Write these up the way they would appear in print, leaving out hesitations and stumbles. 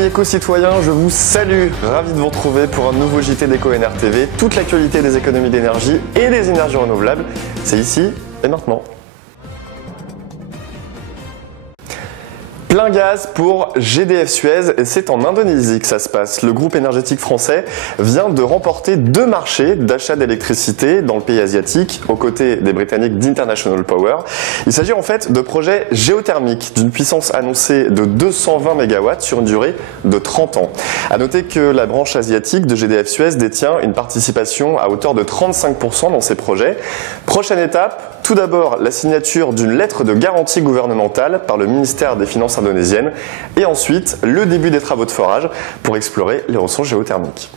Amis éco-citoyens, je vous salue, ravi de vous retrouver pour un nouveau JT d'Eco-NR TV. Toute l'actualité des économies d'énergie et des énergies renouvelables, c'est ici et maintenant. Plein gaz pour GDF Suez et c'est en Indonésie que ça se passe. Le groupe énergétique français vient de remporter 2 marchés d'achat d'électricité dans le pays asiatique aux côtés des Britanniques d'International Power. Il s'agit en fait de projets géothermiques d'une puissance annoncée de 220 MW sur une durée de 30 ans. A noter que la branche asiatique de GDF Suez détient une participation à hauteur de 35% dans ces projets. Prochaine étape, tout d'abord la signature d'une lettre de garantie gouvernementale par le ministère des Finances indonésienne et ensuite le début des travaux de forage pour explorer les ressources géothermiques.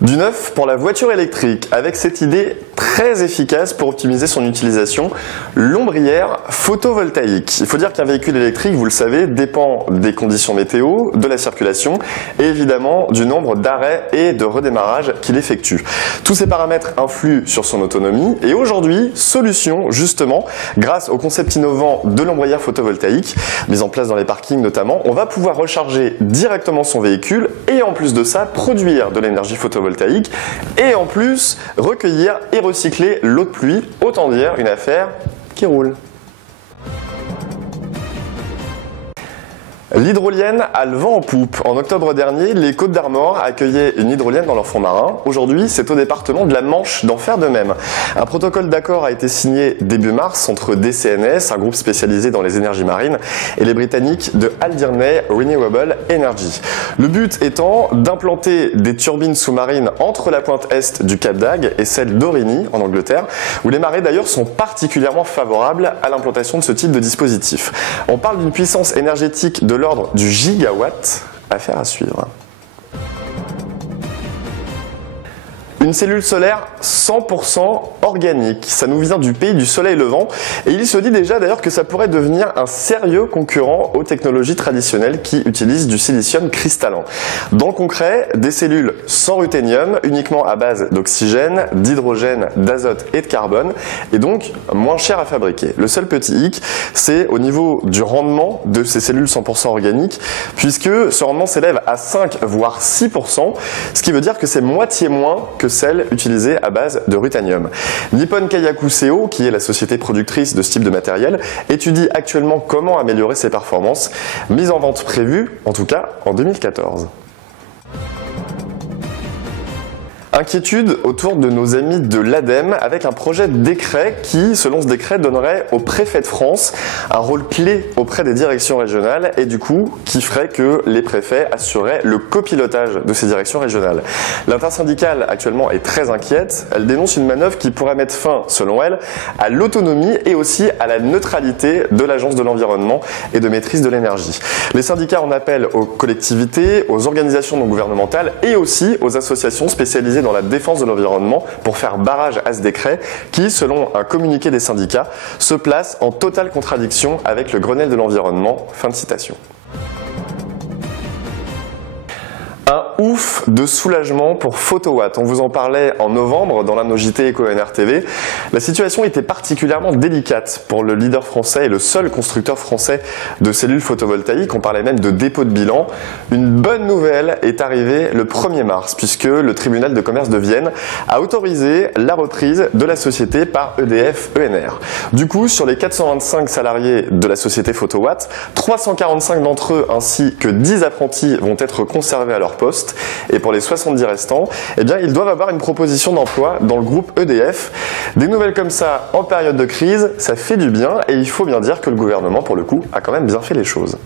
Du neuf pour la voiture électrique, avec cette idée très efficace pour optimiser son utilisation, l'ombrière photovoltaïque. Il faut dire qu'un véhicule électrique, vous le savez, dépend des conditions météo, de la circulation et évidemment du nombre d'arrêts et de redémarrages qu'il effectue. Tous ces paramètres influent sur son autonomie et aujourd'hui, solution justement, grâce au concept innovant de l'ombrière photovoltaïque, mis en place dans les parkings notamment, on va pouvoir recharger directement son véhicule et en plus de ça, produire de l'énergie photovoltaïque et en plus recueillir et recycler l'eau de pluie, autant dire une affaire qui roule. L'hydrolienne a le vent en poupe. En octobre dernier, les Côtes d'Armor accueillaient une hydrolienne dans leur fond marin. Aujourd'hui, c'est au département de la Manche d'en faire de même. Un protocole d'accord a été signé début mars entre DCNS, un groupe spécialisé dans les énergies marines, et les Britanniques de Alderney Renewable Energy. Le but étant d'implanter des turbines sous-marines entre la pointe est du Cap d'Agde et celle d'Aurigny, en Angleterre, où les marées d'ailleurs sont particulièrement favorables à l'implantation de ce type de dispositif. On parle d'une puissance énergétique de l'ordre du gigawatt, affaire à suivre. Une cellule solaire 100% organique. Ça nous vient du pays du soleil levant et il se dit déjà d'ailleurs que ça pourrait devenir un sérieux concurrent aux technologies traditionnelles qui utilisent du silicium cristallin. Dans le concret, des cellules sans ruthénium, uniquement à base d'oxygène, d'hydrogène, d'azote et de carbone et donc moins cher à fabriquer. Le seul petit hic, c'est au niveau du rendement de ces cellules 100% organiques puisque ce rendement s'élève à 5 voire 6%, ce qui veut dire que c'est moitié moins que celle utilisée à base de ruthénium. Nippon Kayaku CO, qui est la société productrice de ce type de matériel, étudie actuellement comment améliorer ses performances, mise en vente prévue, en tout cas en 2014. Inquiétude autour de nos amis de l'ADEME avec un projet de décret qui, selon ce décret, donnerait au préfet de France un rôle clé auprès des directions régionales et du coup qui ferait que les préfets assureraient le copilotage de ces directions régionales. L'intersyndicale actuellement est très inquiète, elle dénonce une manœuvre qui pourrait mettre fin, selon elle, à l'autonomie et aussi à la neutralité de l'Agence de l'environnement et de maîtrise de l'énergie. Les syndicats en appellent aux collectivités, aux organisations non gouvernementales et aussi aux associations spécialisées dans la défense de l'environnement pour faire barrage à ce décret qui, selon un communiqué des syndicats, se place en totale contradiction avec le Grenelle de l'environnement. Fin de citation. Un ouf de soulagement pour Photowatt. On vous en parlait en novembre dans l'un de nos JT Eco-NR TV. La situation était particulièrement délicate pour le leader français et le seul constructeur français de cellules photovoltaïques. On parlait même de dépôt de bilan. Une bonne nouvelle est arrivée le 1er mars puisque le tribunal de commerce de Vienne a autorisé la reprise de la société par EDF ENR. Du coup, sur les 425 salariés de la société Photowatt, 345 d'entre eux ainsi que 10 apprentis vont être conservés à leur poste et pour les 70 restants, eh bien, ils doivent avoir une proposition d'emploi dans le groupe EDF. Des nouvelles comme ça en période de crise, ça fait du bien et il faut bien dire que le gouvernement, pour le coup, a quand même bien fait les choses.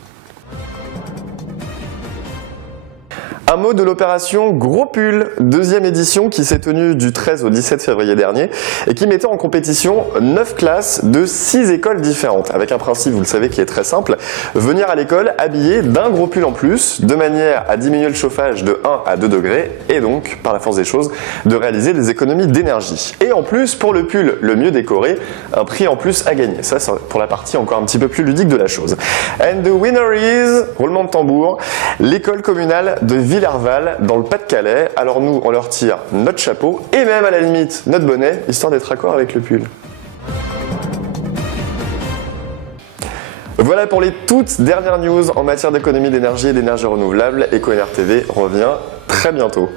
Un mot de l'opération Gros Pull, deuxième édition qui s'est tenue du 13 au 17 février dernier et qui mettait en compétition 9 classes de 6 écoles différentes avec un principe, vous le savez, qui est très simple, venir à l'école habillé d'un gros pull en plus de manière à diminuer le chauffage de 1 à 2 degrés et donc, par la force des choses, de réaliser des économies d'énergie. Et en plus, pour le pull le mieux décoré, un prix en plus à gagner. Ça, c'est pour la partie encore un petit peu plus ludique de la chose. And the winner is, roulement de tambour, l'école communale de Villarval dans le Pas-de-Calais. Alors nous, on leur tire notre chapeau et même à la limite notre bonnet, histoire d'être raccord avec le pull. Voilà pour les toutes dernières news en matière d'économie d'énergie et d'énergie renouvelable. EcoNR TV revient très bientôt.